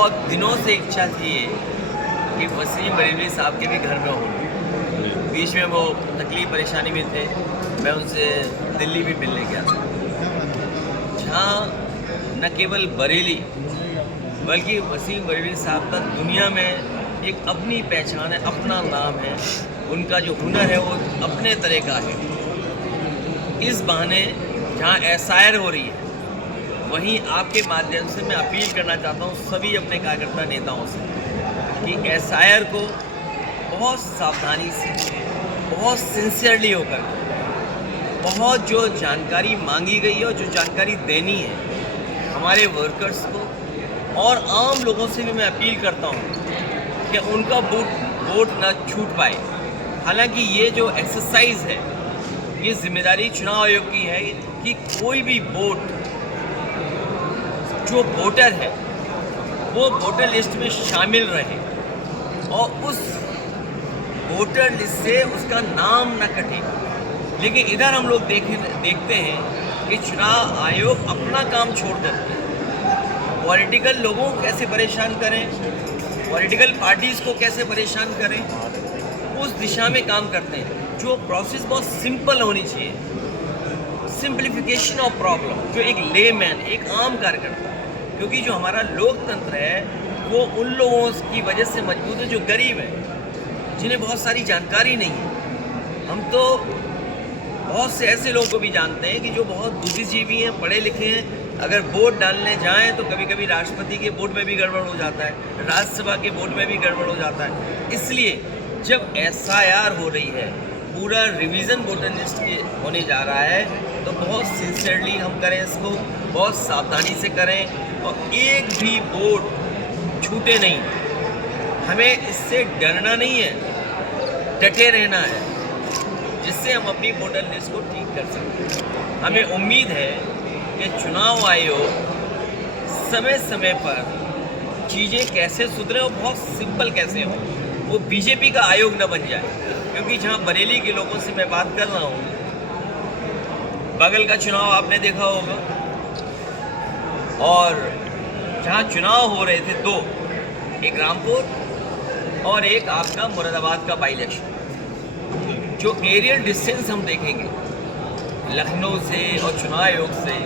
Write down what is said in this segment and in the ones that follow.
बहुत दिनों से इच्छा थी ये कि वसीम बरेलवी साहब के भी घर में हो। बीच में वो तकलीफ परेशानी में थे, मैं उनसे दिल्ली भी मिलने गया था, जहाँ न केवल बरेली बल्कि वसीम बरेलवी साहब का दुनिया में एक अपनी पहचान है, अपना नाम है, उनका जो हुनर है वो अपने तरह का है। इस बहाने जहाँ एसआईआर हो रही है, वहीं आपके माध्यम से मैं अपील करना चाहता हूँ सभी अपने कार्यकर्ता नेताओं से कि एसआईआर को बहुत सावधानी से, बहुत सिंसियरली होकर, बहुत जो जानकारी मांगी गई है और जो जानकारी देनी है हमारे वर्कर्स को और आम लोगों से भी मैं अपील करता हूँ कि उनका वोट ना छूट पाए। हालांकि ये जो एक्सरसाइज है ये जिम्मेदारी चुनाव आयोग की है कि कोई भी वोट जो वोटर है वो वोटर लिस्ट में शामिल रहे और उस वोटर लिस्ट से उसका नाम न कटे। लेकिन इधर हम लोग देखते हैं कि चुनाव आयोग अपना काम छोड़कर पॉलिटिकल लोगों को कैसे परेशान करें, पॉलिटिकल पार्टीज़ को कैसे परेशान करें, उस दिशा में काम करते हैं। जो प्रोसेस बहुत सिंपल होनी चाहिए, सिंप्लीफिकेशन ऑफ प्रॉब्लम, जो एक लेमैन, एक आम कार्यकर्ता, क्योंकि जो हमारा लोकतंत्र है वो उन लोगों की वजह से मजबूत है जो गरीब हैं, जिन्हें बहुत सारी जानकारी नहीं है। हम तो बहुत से ऐसे लोगों को भी जानते हैं कि जो बहुत बुद्धिजीवी हैं, पढ़े लिखे हैं, अगर वोट डालने जाएं तो कभी कभी राष्ट्रपति के वोट में भी गड़बड़ हो जाता है, राज्यसभा के वोट में भी गड़बड़ हो जाता है। इसलिए जब एसआईआर हो रही है, पूरा रिवीजन वोटर लिस्ट के होने जा रहा है, तो बहुत सिंसियरली हम करें इसको, बहुत सावधानी से करें और एक भी वोट छूटे नहीं। हमें इससे डरना नहीं है, डटे रहना है, जिससे हम अपनी वोटर लिस्ट को ठीक कर सकते हैं। हमें उम्मीद है कि चुनाव आयोग समय समय पर चीज़ें कैसे सुधरे और बहुत सिंपल कैसे हो, वो बीजेपी का आयोग न बन जाए। क्योंकि जहाँ बरेली के लोगों से मैं बात कर रहा हूँ, बगल का चुनाव आपने देखा होगा, और जहाँ चुनाव हो रहे थे दो, एक रामपुर और एक आपका मुरादाबाद का बाई इलेक्शन, जो एरियल डिस्टेंस हम देखेंगे लखनऊ से और चुनाव आयोग से,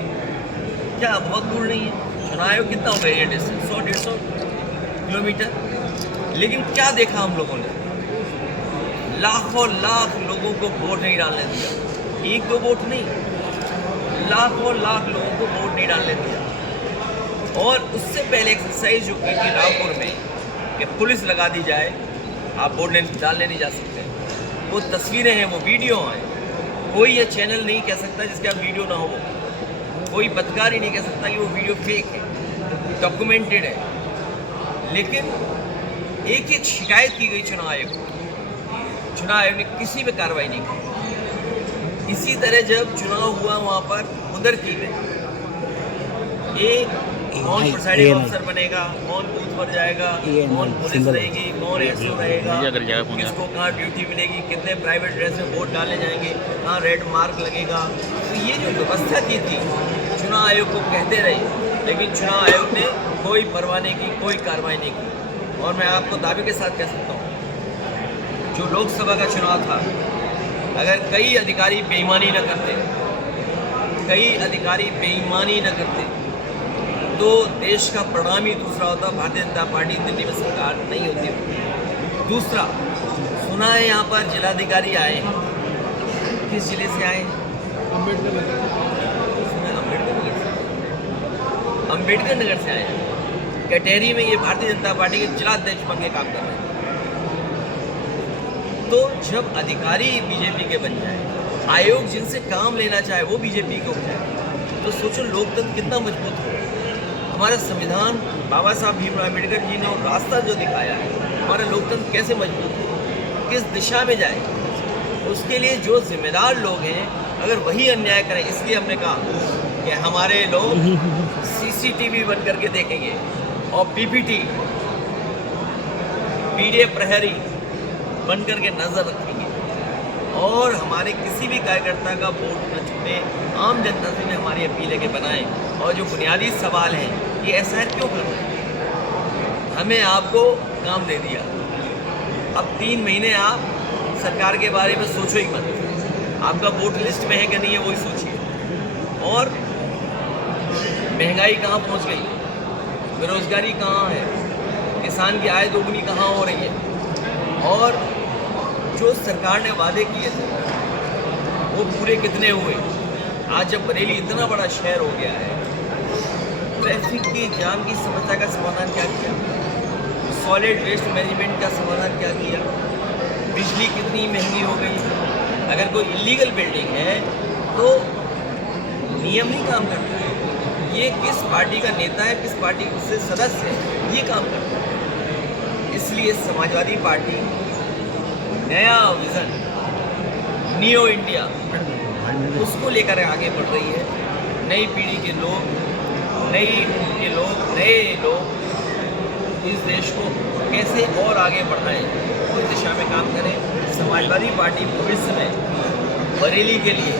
क्या बहुत दूर नहीं है। चुनाव आयोग कितना होगा एरियल डिस्टेंस? 100-150 किलोमीटर। लेकिन क्या देखा हम लोगों ने? लाखों लाख लोगों को वोट नहीं डालने दिया, एक दो वोट नहीं, लाखों लाख लोगों को वोट नहीं डालने दिया। और उससे पहले एक्सरसाइज जो की थी रामपुर में कि पुलिस लगा दी जाए, आप वोट डालने नहीं जा सकते, वो तस्वीरें हैं, वो वीडियो हैं। कोई ये चैनल नहीं कह सकता जिसके आप वीडियो ना हो, कोई पत्रकार ही नहीं कह सकता कि वो वीडियो फेक है, डॉक्यूमेंटेड है। लेकिन एक एक शिकायत की गई चुनाव आयोग को, चुनाव आयोग ने किसी पे कार्रवाई नहीं की। इसी तरह जब चुनाव हुआ वहाँ पर उधर की में एक कौन प्रिसाइडिंग ऑफिसर बनेगा, कौन बूथ पर जाएगा, कौन पुलिस रहेगी, कौन एसओ रहेगा, किसको कहाँ ड्यूटी मिलेगी, कितने प्राइवेट ड्रेस में वोट डालने जाएंगे, कहाँ रेड मार्क लगेगा। तो ये जो व्यवस्था की थी चुनाव आयोग को कहते रहे, लेकिन चुनाव आयोग ने कोई परवाह नहीं की, कोई कार्रवाई नहीं की। और मैं आपको दावे के साथ कह सकता हूँ, जो लोकसभा का चुनाव था, अगर कई अधिकारी बेईमानी न करते, कई अधिकारी बेईमानी न करते, तो देश का परिणाम ही दूसरा होता। भारतीय जनता पार्टी दिल्ली में सरकार नहीं होती। दूसरा, सुना है यहाँ पर जिलाधिकारी आए हैं, किस जिले से आए हैं? अम्बेडकर नगर से आए हैं। कटहरी में ये भारतीय जनता पार्टी के जिलाध्यक्ष बन के काम कर रहे हैं। तो जब अधिकारी बीजेपी के बन जाए, आयोग जिनसे काम लेना चाहे वो बीजेपी के हो जाए, तो सोचो लोकतंत्र कितना मजबूत हो। हमारा संविधान बाबा साहब भीमराव अम्बेडकर जी ने रास्ता जो दिखाया है, हमारा लोकतंत्र कैसे मजबूत हो, किस दिशा में जाए, उसके लिए जो जिम्मेदार लोग हैं अगर वही अन्याय करें, इसलिए हमने कहा कि हमारे लोग सीसीटीवी बन करके देखेंगे और पीपीटी, पीडीएफ प्रहरी बन करके नज़र रखेंगे और हमारे किसी भी कार्यकर्ता का वोट न छूटे। आम जनता से भी हमारी अपील है कि बनाएं। और जो बुनियादी सवाल हैं, ये एसआईआर क्यों कर रहे हैं? हमें आपको काम दे दिया, अब 3 महीने आप सरकार के बारे में सोचो ही मत, आपका वोट लिस्ट में है कि नहीं है वही सोचिए। और महंगाई कहाँ पहुँच गई, बेरोजगारी कहाँ है, किसान की आय दोगुनी कहाँ हो रही है, और जो सरकार ने वादे किए थे वो पूरे कितने हुए। आज जब बरेली इतना बड़ा शहर हो गया है, ट्रैफिक की जाम की समस्या का समाधान क्या किया, सॉलिड वेस्ट मैनेजमेंट का समाधान क्या किया, बिजली कितनी महंगी हो गई। अगर कोई इलीगल बिल्डिंग है तो नियम नहीं काम करता है, ये किस पार्टी का नेता है, किस पार्टी से सदस्य है, ये काम करता है। इसलिए समाजवादी पार्टी नया विज़न न्यू इंडिया उसको लेकर आगे बढ़ रही है। नई पीढ़ी के लोग, नए लोग इस देश को कैसे और आगे बढ़ाएं, उस दिशा में काम करें। समाजवादी पार्टी भविष्य में बरेली के लिए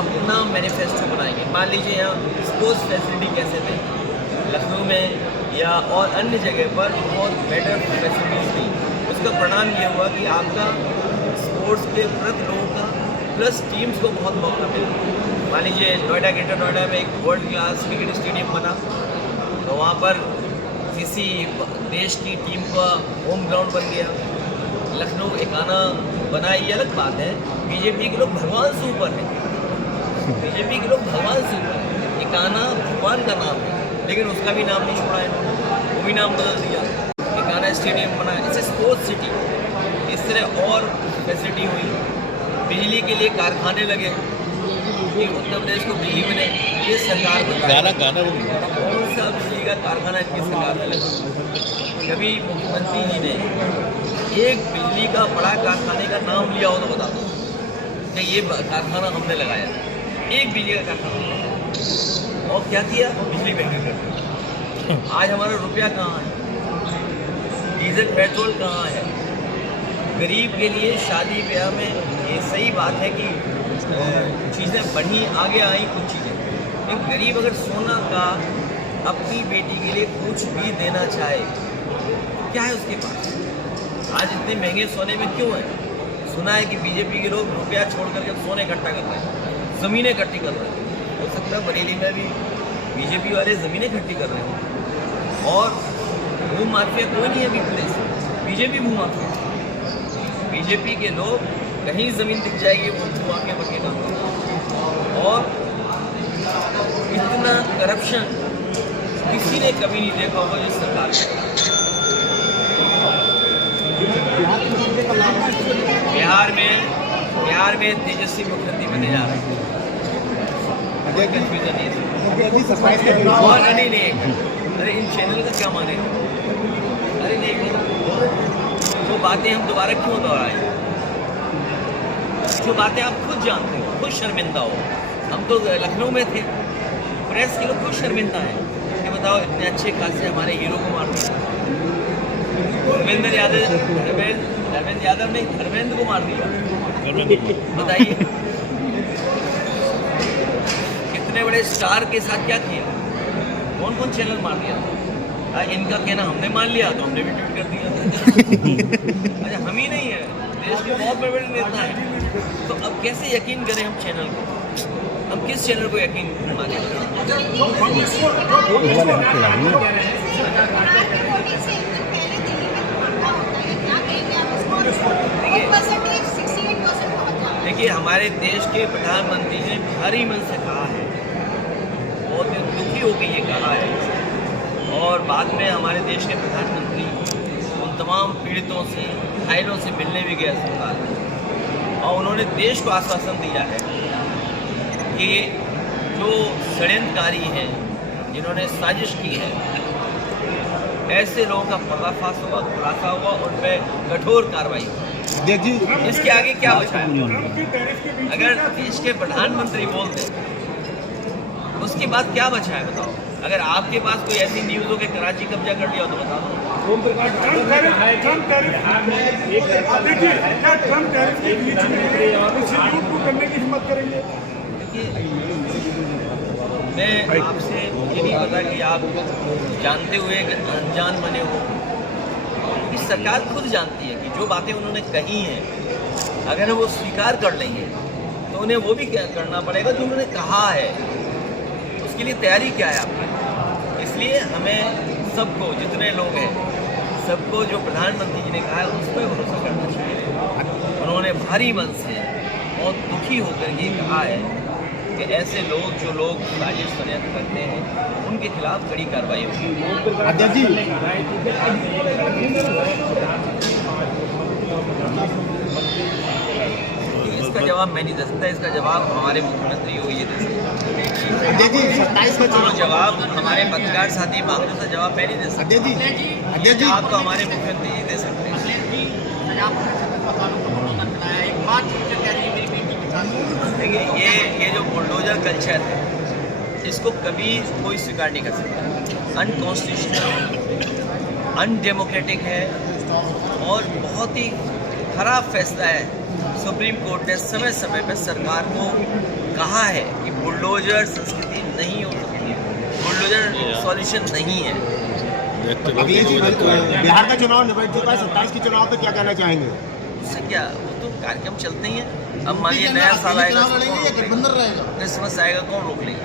अपना मैनिफेस्टो बनाएंगे। मान लीजिए यहाँ स्पोर्ट्स फैसिलिटी कैसे दें, लखनऊ में या और अन्य जगह पर बहुत बेटर फैसिलिटीज थी, उसका परिणाम ये हुआ कि आपका स्पोर्ट्स के प्रति लोगों का प्लस टीम्स को बहुत मौका मिला। मान लीजिए नोएडा, ग्रेटर नोएडा में एक वर्ल्ड क्लास क्रिकेट स्टेडियम बना, तो वहाँ पर किसी देश की टीम का होम ग्राउंड बन गया। लखनऊ एकाना बना, ये अलग बात है, बीजेपी के लोग भगवान से ऊपर है, बीजेपी के लोग भगवान से ऊपर है। एकाना भगवान का नाम है, लेकिन उसका भी नाम नहीं छोड़ा इन्होंने, वो भी नाम बदल दिया, एकाना स्टेडियम बना। इसे स्पोर्ट्स सिटी, इस तरह और फैसिलिटी हुई। बिजली के लिए कारखाने लगे कि उत्तर प्रदेश को बिजली मिले, ये सरकार गाना कौन सा बिजली का कारखाना इनकी सरकार में लगा। कभी मुख्यमंत्री जी ने एक बिजली का बड़ा कारखाने का नाम लिया हो तो बता दो कि ये कारखाना हमने लगाया, एक बिजली का कारखाना। और क्या किया, बिजली महंगी कर दी। आज हमारा रुपया कहाँ है, डीजल पेट्रोल कहाँ है। गरीब के लिए शादी ब्याह में ये सही बात है कि चीज़ें बढ़ी, आगे आई कुछ चीज़ें, लेकिन गरीब अगर सोना का अपनी बेटी के लिए कुछ भी देना चाहे, क्या है उसके पास। आज इतने महंगे सोने में क्यों है। सुना है कि बीजेपी के लोग रुपया छोड़ करके सोने इकट्ठा कर रहे हैं, ज़मीनें इकट्ठी कर रहे हैं। हो सकता है बरेली में भी बीजेपी वाले ज़मीनें इकट्ठी कर रहे हों। और भू माफिया कोई नहीं है अभी प्लेस, बीजेपी भू माफिया। बीजेपी के लोग कहीं ज़मीन दिख जाएगी वो भू माफिया बनेगा। और इतना करप्शन किसी ने कभी नहीं देखा होगा जिस सरकार में। बिहार में तेजस्वी मुख्यमंत्री बने जा रहे हैं, कोई कंफ्यूजन नहीं है। और नहीं, अरे इन चैनल का क्या माने, अरे नहीं, वो बातें हम दोबारा क्यों दोहराएं, जो बातें आप खुद जानते हो, खुद शर्मिंदा हो। हम तो लखनऊ में थे, प्रेस के लोग खुद शर्मिंदा हैं कि बताओ इतने अच्छे खासे हमारे हीरो को मार दिया। धर्मेंद्र यादव ने धर्मेंद्र को मार दिया, बताइए कितने बड़े स्टार के साथ क्या किया, कौन कौन चैनल मार दिया। इनका कहना हमने मान लिया तो हमने भी ट्वीट कर दिया। अच्छा, हम ही नहीं है, देश के बहुत बड़े बड़े नेता हैं, तो अब कैसे यकीन करें हम चैनल को, हम किस चैनल को यकीन माने। देखिए, हमारे देश के प्रधानमंत्री ने भारी मन से कहा है, बहुत दुखी होकर ये कहा है। और बाद में हमारे देश के प्रधानमंत्री उन तमाम पीड़ितों से, घायलों से मिलने भी गए अस्पताल, और उन्होंने देश को आश्वासन दिया है कि जो षड्यंत्रकारी हैं, जिन्होंने साजिश की है, ऐसे लोगों का पर्दाफाश हुआ, खुलासा हुआ, उन पर कठोर कार्रवाई। इसके आगे क्या बचा है। अगर देश के प्रधानमंत्री बोलते उसके बाद क्या बचा है बताओ। अगर आपके पास कोई ऐसी न्यूज़ हो कि कराची कब्जा कर लिया तो बता दो। मैं आपसे ये नहीं पता कि आप जानते हुए कि अनजान बने हो सरकार खुद जानती है कि जो बातें उन्होंने कही हैं अगर वो स्वीकार कर लेंगे तो उन्हें वो भी क्या करना पड़ेगा जो उन्होंने कहा है। उसके लिए तैयारी क्या है आपकी? इसलिए हमें सबको, जितने लोग हैं, सबको जो प्रधानमंत्री जी ने कहा है उस पर भरोसा करना चाहिए। उन्होंने भारी मन से बहुत दुखी होकर ये कहा है कि ऐसे लोग जो लोग साजिश षड्यंत्र करते हैं उनके खिलाफ कड़ी कार्रवाई होगी। अध्यक्ष जी, इसका जवाब मैं नहीं दे सकता, इसका जवाब हमारे मुख्यमंत्री योगी दे सकते हैं। अध्यक्ष जी 27 का चुनाव, जवाब हमारे पत्रकार साथी मांगने से जवाब मैं नहीं दे सकता। अध्यक्ष जी जवाब तो हमारे मुख्यमंत्री जी दे सकते हैं। देखिए ये जो बुलडोजर कल्चर है इसको कभी कोई स्वीकार नहीं कर सकता। अनकॉन्स्टिट्यूशनल, अनडेमोक्रेटिक है और बहुत ही खराब फैसला है। सुप्रीम कोर्ट ने समय समय पर सरकार को कहा है कि बुलडोजर संस्कृति नहीं हो सकती, बुलडोजर सॉल्यूशन नहीं है। अगले जी बिहार का चुनाव निकल चुका है, 27 के चुनाव पे क्या कहना चाहेंगे? उससे क्या, वो तो कार्यक्रम चलते ही हैं। अब मान लीजिए नया साल आएगा, क्रिसमस आएगा, कौन रोक लेगा?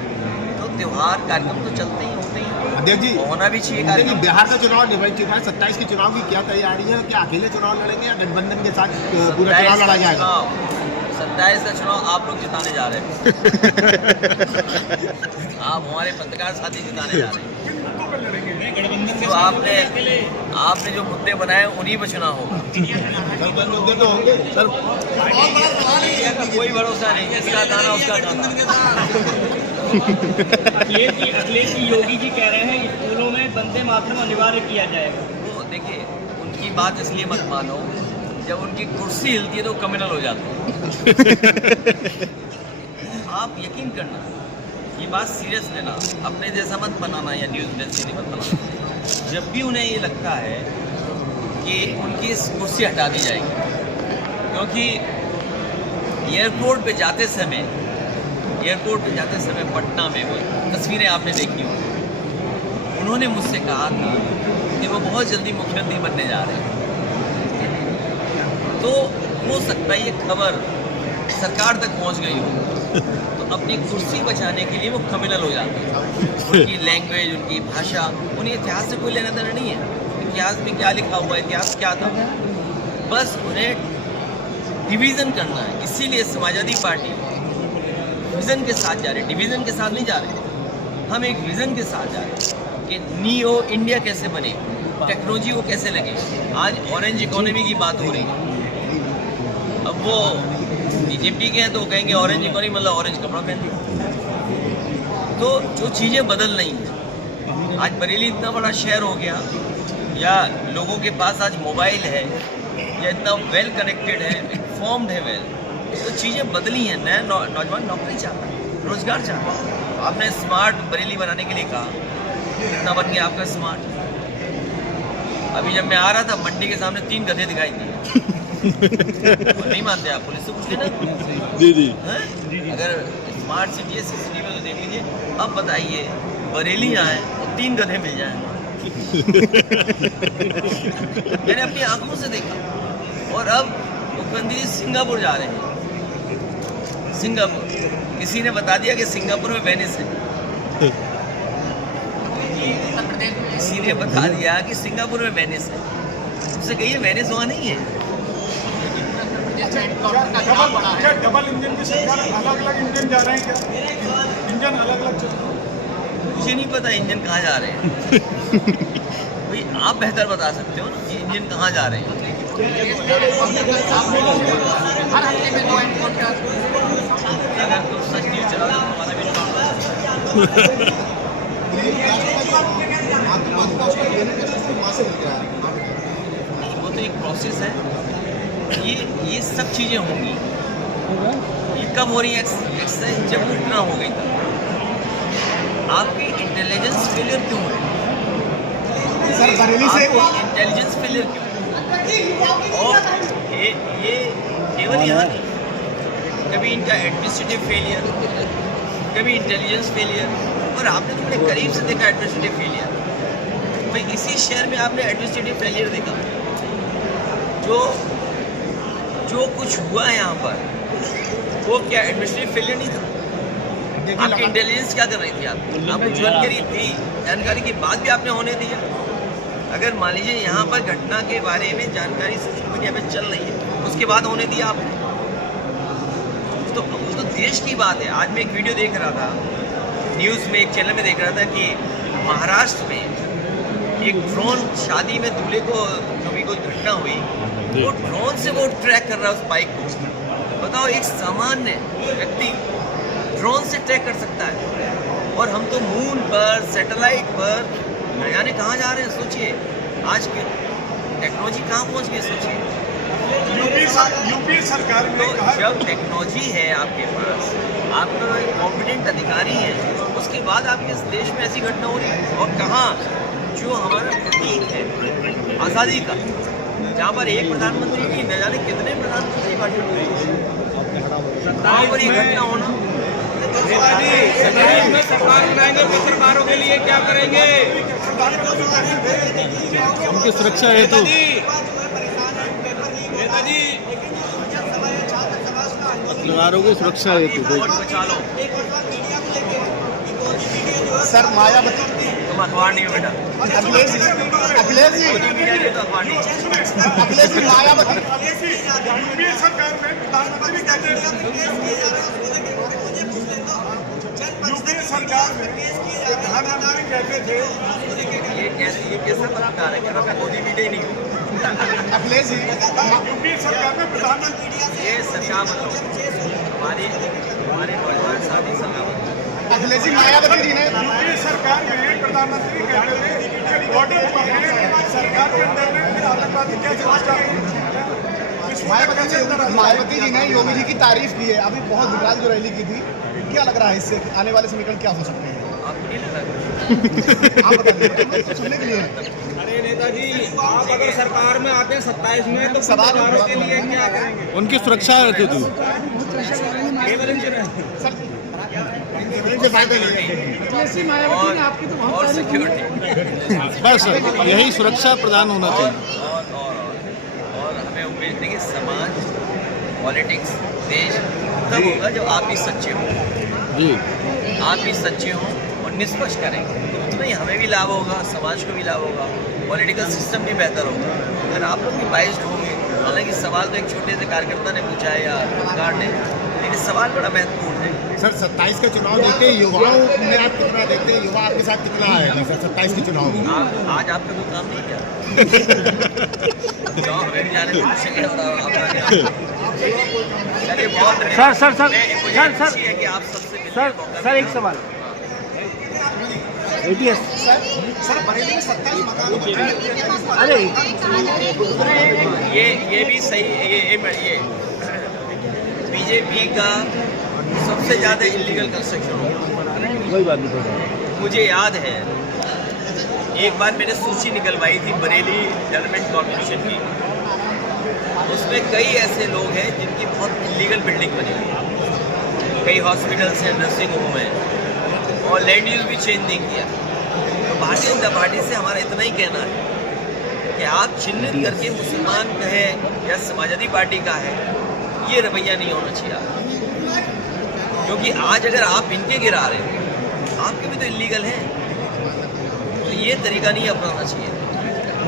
तो त्योहार कार्यक्रम तो चलते ही होते हैं, अध्यक्ष जी होना भी चाहिए। अध्यक्ष जी बिहार का चुनाव निकल चुका है, 27 के चुनाव की क्या तैयारी है? क्या अकेले चुनाव लड़ेंगे या गठबंधन के साथ पूरा चुनाव लड़ा जाएगा? 27 का चुनाव आप लोग जिताने जा रहे हैं। आप हमारे पत्रकार साथी जिताने जा रहे हैं। तो आपने जो मुद्दे बनाए उन्हीं पर चुनाव होगा। तो होंगे सर, कोई भरोसा नहीं, इसका गाना उसका गाना। अखिलेश जी योगी जी कह रहे हैं स्कूलों में वंदे मातरम अनिवार्य किया जाएगा। वो देखिए, उनकी बात इसलिए मत मानो, जब उनकी कुर्सी हिलती है तो क्रिमिनल हो जाते हैं। आप यकीन करना, ये बात सीरियस लेना, अपने जैसा मत बनाना या न्यूज़ जैसे मत बनाना। जब भी उन्हें ये लगता है कि उनकी इस कुर्सी हटा दी जाएगी, क्योंकि एयरपोर्ट पे जाते समय पटना में वो तस्वीरें आपने देखी होंगी, उन्होंने मुझसे कहा था कि वो बहुत जल्दी मुख्यमंत्री बनने जा रहे हैं। तो हो सकता है ये खबर सरकार तक पहुंच गई हो, तो अपनी कुर्सी बचाने के लिए वो क्रिमिनल हो जाते हैं। उनकी लैंग्वेज, उनकी भाषा, उन्हें इतिहास से कोई लेना देना नहीं है। इतिहास में क्या लिखा हुआ है, इतिहास क्या था, बस उन्हें डिवीज़न करना है। इसीलिए समाजवादी पार्टी विज़न के साथ जा रहे, डिवीज़न के साथ नहीं जा रहे। हम एक विज़न के साथ जा रहे हैं कि न्यू इंडिया कैसे बने, टेक्नोलॉजी को कैसे लगे। आज ऑरेंज इकोनॉमी की बात हो रही है। अब वो बीजेपी के हैं तो कहेंगे ऑरेंज इकोनॉमी मतलब ऑरेंज कपड़ा पहन। तो जो चीज़ें बदल रही हैं, आज बरेली इतना बड़ा शहर हो गया, या लोगों के पास आज मोबाइल है, या इतना वेल कनेक्टेड है, इन्फॉर्म्ड है वेल, तो चीज़ें बदली हैं। नया नौजवान नौकरी चाहता है, रोजगार चाहता है। आपने स्मार्ट बरेली बनाने के लिए कहा, कितना बन गया आपका स्मार्ट? अभी जब मैं आ रहा था मंडी के सामने 3 गधे दिखाई दिए। और नहीं मानते आप, पुलिस से पूछ लेना। जी अगर स्मार्ट सिटी है, CCTV तो देख लीजिए। अब बताइए, बरेली आए और 3 गधे मिल जाए। मैंने अपनी आंखों से देखा। और अब मुख्यमंत्री सिंगापुर जा रहे हैं। सिंगापुर, किसी ने बता दिया कि सिंगापुर में वेनिस है। किसी ने बता दिया कि सिंगापुर में वेनिस है। उससे कहिए वेनिस वहाँ नहीं है। क्या डबल इंजन की सरकार, अलग अलग इंजन जा रहे हैं क्या? इंजन अलग अलग चल रहे हैं? मुझे नहीं पता इंजन कहाँ जा रहे हैं। भाई आप बेहतर बता सकते हो ना कि इंजन कहाँ जा रहे हैं। हर हफ्ते में 2 एनकाउंटर। अगर तो सच न्यूज़ चला तो हमारा भी वो तो एक प्रोसेस है। ये सब चीज़ें होंगी। ये कब हो रही है एक्सरसाइज? जब घटना हो गई था। आपकी इंटेलिजेंस फेलियर क्यों है? सर बरेली से इंटेलिजेंस फेलियर क्यों है? और ये केवल यहाँ नहीं, कभी इनका एडमिनिस्ट्रेटिव फेलियर, कभी इंटेलिजेंस फेलियर, और आपने तो बड़े करीब से देखा एडमिनिस्ट्रेटिव फेलियर। भाई इसी शहर में आपने एडमिनिस्ट्रेटिव फेलियर देखा। जो कुछ हुआ है यहाँ पर वो क्या एडमिनिस्ट्रेटिव फेलियर नहीं था? आपकी इंटेलिजेंस क्या कर रही थी? आपको जानकारी के बाद भी आपने होने दिया। अगर मान लीजिए यहाँ पर घटना के बारे में जानकारी सोशल मीडिया पे चल रही है, उसके बाद होने दिया आपने, तो वो तो देश की बात है। आज मैं एक वीडियो देख रहा था, न्यूज़ में एक चैनल में देख रहा था कि महाराष्ट्र में एक ड्रोन शादी में दूल्हे को जो भी कोई घटना हुई, वो ड्रोन से वो ट्रैक कर रहा है उस बाइक को। बताओ, एक सामान्य व्यक्ति ड्रोन से ट्रैक कर सकता है, और हम तो मून पर, सैटेलाइट पर न जाने कहाँ जा रहे हैं। सोचिए आज की टेक्नोलॉजी कहाँ पहुँच गई, सोचिए। यूपी सरकार तो ने कहा जब टेक्नोलॉजी है आपके पास, आपका एक कॉम्पिटेंट अधिकारी है, उसके बाद आपके इस देश में ऐसी घटना हो रही है। और कहाँ जो हमारा प्रतीक है आज़ादी का, जहाँ पर एक प्रधानमंत्री की न जाने कितने प्रधानमंत्री भाषण हुए, वहाँ पर ये घटना होना। सरकार बनाएंगे, पत्रकारों के लिए क्या करेंगे? उनकी सुरक्षा हेतु नेताजी पत्रकारों की सुरक्षा हेतु बचा लो। सर मायावती तुम अखबार नहीं हो बेटा, अखिलेश जी मीडिया नहीं तो अखबार नहीं। अखिलेश जी मायावती यूपीए सरकार में प्रधानमंत्री कहते यूपीए सरकार में प्रधानमंत्री कहते थे ये कैसा पत्रकार है? कह रहा मैं मोदी मीडिया ही नहीं हूँ। अखिलेश जी यूपीए सरकार में प्रधानमंत्री ये सरकार मतलब हमारे नौजवान साथी सरकार मतलब। अखिलेश जी मायावती जी ने यूपीए सरकार में प्रधानमंत्री कहते थे कि बॉर्डर पर है सरकार के अंदर में फिर आतंकवादी कैसे मायावती जी ने योगी जी की तारीफ की है। अभी बहुत विकराल जो रैली की थी, क्या लग रहा है इससे आने वाले समीकरण क्या हो सकते हैं? आपको नहीं लगा? आप बता दीजिए सुनने के लिए। अरे नेताजी, आप अगर सरकार में आते हैं 27 में तो सवाल पत्रकारों के लिए क्या करेंगे? उनकी सुरक्षा हेतु सर और सिक्योरिटी बस यही सुरक्षा प्रदान होना चाहिए। और हमें उम्मीद है कि समाज, पॉलिटिक्स, देश तब होगा जब आप भी सच्चे हो, जी आप भी सच्चे हो और निष्पक्ष करेंगे, तो उतना ही हमें भी लाभ होगा, समाज को भी लाभ होगा, पॉलिटिकल सिस्टम भी बेहतर होगा। अगर आप लोग भी बाइस्ड होंगे, हालांकि सवाल तो एक छोटे से कार्यकर्ता ने पूछा है या पत्रकार ने, लेकिन सवाल बड़ा महत्वपूर्ण है। सर 27 का चुनाव देखते हैं, युवाओं में आप कितना देखते हैं, युवा आपके साथ कितना आएगा सर 27 के चुनाव में? आज आपका कोई काम नहीं किया तो हमें भी जाने से पूछेंगे और अपना चलिए बहुत सर है कि आप सबसे सर एक सवाल सर बरेली में 27 मकान अरे ये भी सही ये बीजेपी का सबसे ज़्यादा इलीगल कंस्ट्रक्शन हो। कोई बात नहीं। मुझे याद है एक बार मैंने सूची निकलवाई थी बरेली डेवलपमेंट कॉर्पोरेशन की, उसमें कई ऐसे लोग हैं जिनकी बहुत इलीगल बिल्डिंग बनी हुई है, कई हॉस्पिटल्स हैं, नर्सिंग होम है, और लैंड यूज भी चेंज नहीं किया। तो भारतीय जनता पार्टी से हमारा इतना ही कहना है कि आप चिन्हित करके मुसलमान का है या समाजवादी पार्टी का है, ये रवैया नहीं होना चाहिए। क्योंकि आज अगर आप इनके गिरा रहे हो, आपके भी तो इलीगल हैं, तो ये तरीका नहीं अपनाना चाहिए।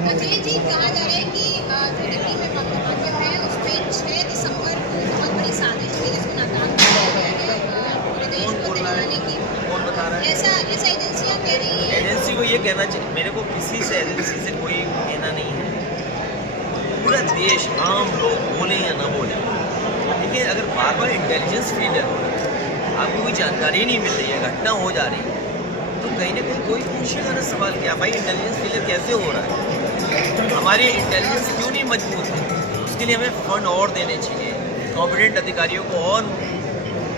अजय जी, कहा जा रहा है कि जो दिल्ली में माध्यम है उसमें 6 दिसंबर को बहुत बड़ी साजिश हुई जिसको नाकाम किया गया है पूरे देश को दिलाने की। कौन बता रहा है? ऐसा एजेंसियां कह रही हैं। एजेंसी को ये कहना चाहिए, मेरे को किसी से एजेंसी से कोई कहना नहीं है। पूरा देश, आम लोग बोले या ना बोले, लेकिन अगर बार बार इंटेलिजेंस फेलियर हो, आपको कोई जानकारी नहीं मिल रही है, घटना हो जा रही है, तो कहीं ना कहीं कोई पूछेगा ना सवाल क्या भाई इंटेलिजेंस फेलियर कैसे हो रहा है, हमारी इंटेलिजेंस क्यों नहीं मजबूत है? उसके लिए हमें फंड और देने चाहिए, कॉम्पिटेंट अधिकारियों को और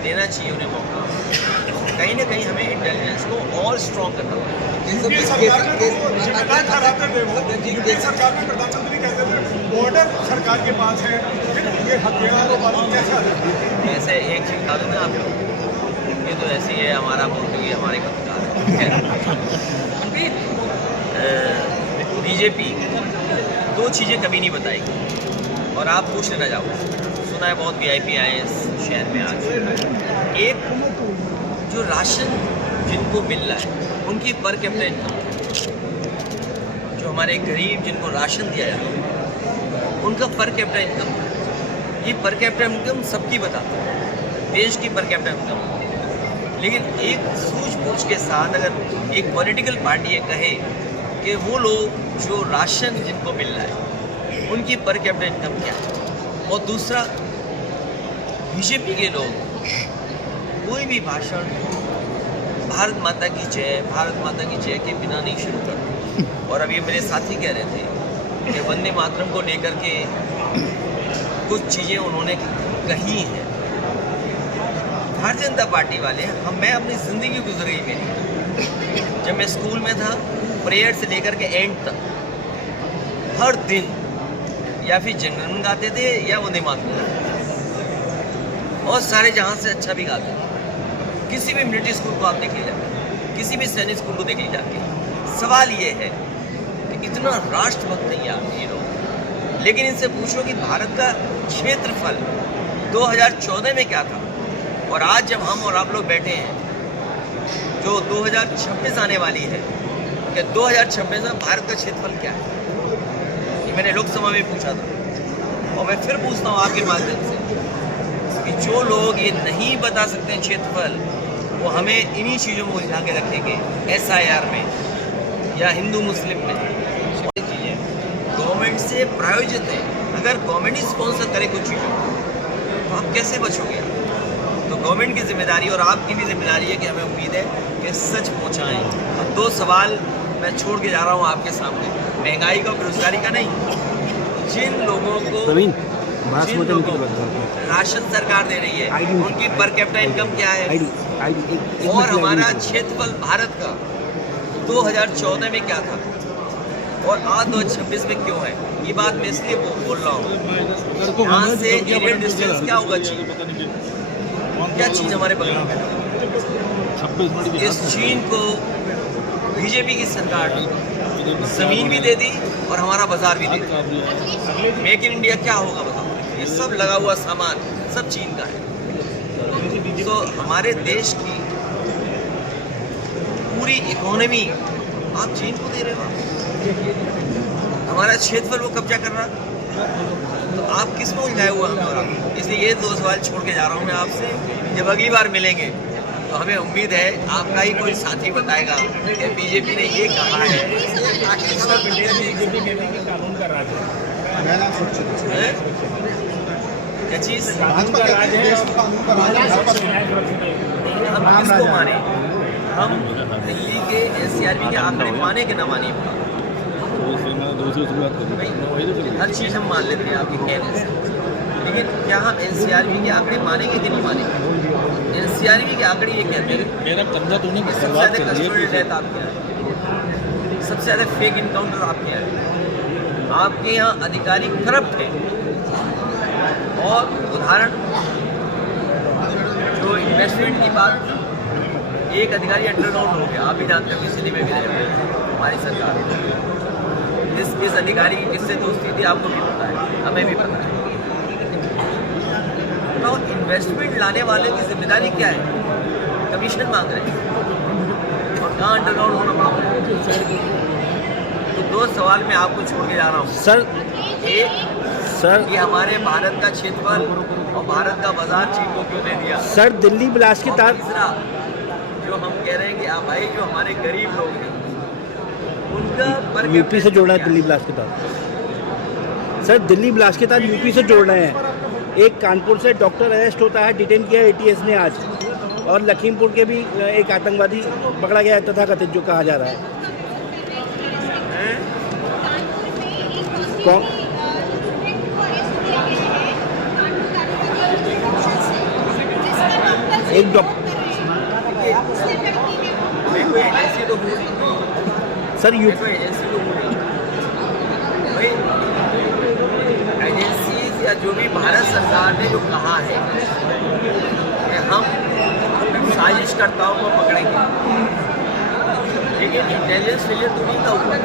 देना चाहिए उन्हें मौका। कहीं ना कहीं हमें इंटेलिजेंस को और स्ट्रॉन्ग करना होगा। यूपीए सरकार में यूपीए सरकार में प्रधानमंत्री कहते थे बॉर्डर सरकार के पास है, फिर ये हथियार को मालूम कैसे आ जाता है? जैसे एक चीज बता दूँ मैं आपको, ये तो ऐसे ही है, हमारा मुल्क हमारे कप्तान है। बीजेपी 2 चीज़ें कभी नहीं बताएगी। और आप पूछ लेना जाओ, सुना है बहुत VIP आए हैं इस शहर में आज। एक जो राशन जिनको मिल रहा है उनकी पर कैपिटा इनकम, जो हमारे गरीब जिनको राशन दिया जाता है उनका पर कैपिटा इनकम, ये पर कैपिटा इनकम सबकी बताता है, देश की पर कैपिटा इनकम। लेकिन एक सूझबूझ के साथ अगर एक पॉलिटिकल पार्टी ये कहे कि वो लोग जो राशन जिनको मिल रहा है उनकी पर कैपिटा इनकम क्या है, और दूसरा बीजेपी के लोग कोई भी भाषण भारत माता की जय, भारत माता की जय के बिना नहीं शुरू करते। और अभी मेरे साथी कह रहे थे कि वंदे मातरम को लेकर के कुछ चीज़ें उन्होंने कही हैं। भारतीय जनता पार्टी वाले मैं अपनी ज़िंदगी गुजरी मेरी, जब मैं स्कूल में था प्रेयर से लेकर के एंड तक हर दिन या फिर जनगण गाते थे या वंदे मातरम गाते थे, और सारे जहाँ से अच्छा भी गाते थे। किसी भी मिलिट्री स्कूल को आप देख लीजिए, किसी भी सैनिक स्कूल को देख लीजिए जाके। सवाल ये है कि इतना राष्ट्रभक्त नहीं आप ये लोग, लेकिन इनसे पूछो कि भारत का क्षेत्रफल 2014 में क्या था, और आज जब हम और आप लोग बैठे हैं जो 2026 आने वाली है, कि 2026 में भारत का क्षेत्रफल क्या है, ये मैंने लोकसभा में पूछा था और मैं फिर पूछता हूँ आपके माध्यम से कि जो लोग ये नहीं बता सकते हैं क्षेत्रफल, वो हमें इन्हीं चीज़ों में उलझा के रखेंगे, SIR में या हिंदू मुस्लिम में। चीज़ें गवर्नमेंट से प्रायोजित है, अगर गवर्नमेंट ही स्पॉन्सर करे कुछ चीज़ों तो आप कैसे बचोगे? तो गवर्नमेंट की जिम्मेदारी और आपकी भी जिम्मेदारी है कि हमें उम्मीद है कि सच पहुँचाएँ। अब 2 सवाल मैं छोड़ के जा रहा हूँ आपके सामने, महंगाई का, बेरोजगारी का नहीं। जिन लोगों को राशन सरकार दे रही है उनकी पर कैपिटा इनकम क्या है, और हमारा क्षेत्रफल भारत का 2014 में क्या था और आज 2026 में क्यों है, ये बात मैं इसलिए बोल रहा हूँ। यहाँ से एरियल डिस्टेंस क्या होगा, क्या चीज़ हमारे बगल में है। इस चीन को बीजेपी की सरकार ने ज़मीन भी दे दी और हमारा बाजार भी दे दिया। मेक इन इंडिया क्या होगा बताओ, ये सब लगा हुआ सामान सब चीन का है। तो हमारे देश की पूरी इकोनॉमी आप चीन को दे रहे हो, हमारा क्षेत्रफल वो कब्जा कर रहा, तो आप किस में उलझाए हुआ हम और आप? इसलिए ये 2 सवाल छोड़ के जा रहा हूँ मैं आपसे। जब अगली बार मिलेंगे तो हमें उम्मीद है आपका ही कोई साथी बताएगा कि बीजेपी ने ये कहा है। कानून का राज है, क्या चीज़ कानून का राज है, हम किसको माने? हम दिल्ली के NCRB के आंकड़े माने कि ना माने? हर चीज़ हम मान लेते हैं आपके कहने से, लेकिन क्या हम NCRB के आंकड़े मानेंगे कि नहीं मानेंगे? NCRB के आंकड़े ये कहते हैं मेरा कंधा तूने सबसे ज़्यादा कस्टोडियल डेथ आपके यहाँ है, सबसे ज़्यादा फेक इनकाउंटर आपके यहाँ है, आपके यहाँ अधिकारी करप्ट है। और उदाहरण जो इन्वेस्टमेंट की बात, एक अधिकारी अंडरग्राउंड हो गया, आप भी जानते हो, किसी में भी रहे हमारी सरकार। इस अधिकारी की किससे दोस्ती थी आपको भी पता है, हमें भी पता है। तो इन्वेस्टमेंट लाने वाले की जिम्मेदारी क्या है? कमीशन मांग रहे हैं और कहाँ अंडरग्राउंड होना पड़ा है। तो 2 सवाल मैं आपको छोड़ के जा रहा हूँ सर। एक कि हमारे भारत का क्षेत्रफल और भारत का बाजार चीन को क्यों दे दिया? सर दिल्ली ब्लास्ट के और तहत तीसरा जो हम कह रहे हैं कि भाई जो हमारे गरीब लोग हैं उनका पर यूपी से जोड़ रहा है, दिल्ली ब्लास्ट के तहत। सर दिल्ली ब्लास्ट के तहत यूपी से जोड़ रहे हैं। एक कानपुर से डॉक्टर अरेस्ट होता है, डिटेन किया ATS ने आज, और लखीमपुर के भी एक आतंकवादी पकड़ा गया है तथाकथित, जो कहा जा रहा है। कौन? एक डॉक्टर एजेंसी तो सर एजेंसी भाई एजेंसी या जो भी भारत सरकार ने जो कहा है कि हम साजिशकर्ताओं को पकड़ेंगे, लेकिन इंटेलिजेंस फेलियर तो नहीं था ऊपर।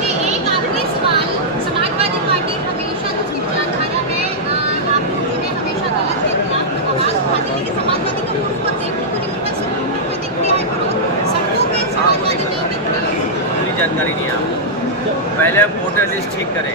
जी एक आखिरी सवाल जानकारी नहीं है आपको। पहले आप वोटर लिस्ट ठीक करें,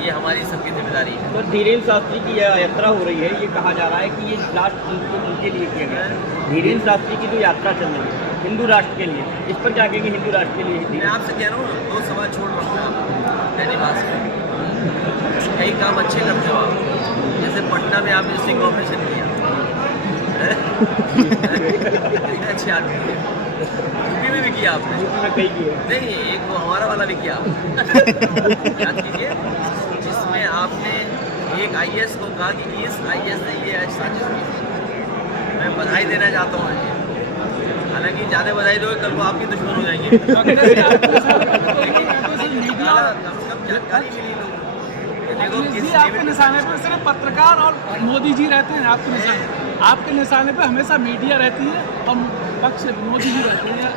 ये हमारी सबकी जिम्मेदारी है। तो धीरेन्द्र शास्त्री की यह यात्रा हो रही है, ये कहा जा रहा है कि ये लास्ट उनके लिए किया गया है। धीरेन्द्र शास्त्री की जो यात्रा चल रही है हिंदू राष्ट्र के लिए, इस पर क्या कहेंगे? हिंदू राष्ट्र के लिए मैं आपसे कह रहा हूँ ना, 2 सवाल छोड़ रहा हूँ मैं आपको दैनिक भास्कर। कई काम अच्छे करते हो आप, जैसे पटना में आपने सिंह ऑपरेशन किया, कितने अच्छे आदमी थे। यूपी में भी किया आपने, में कई किए। नहीं एक वो हमारा वाला भी किया आपने। याद कीजिए, जिसमें आपने एक IAS को कहा कि इस IAS ने ये साजिश की। मैं बधाई देना चाहता हूँ, हालांकि ज़्यादा बधाई दोगे कल को आपके दुश्मन हो जाएंगे। लेकिन कम से कम जानकारी मिली लोगों को। देखो किस आपके निशाने पर सिर्फ पत्रकार और मोदी जी रहते हैं। आपके निशाने पर हमेशा मीडिया रहती है और पक्ष मोदी जी रहते हैं।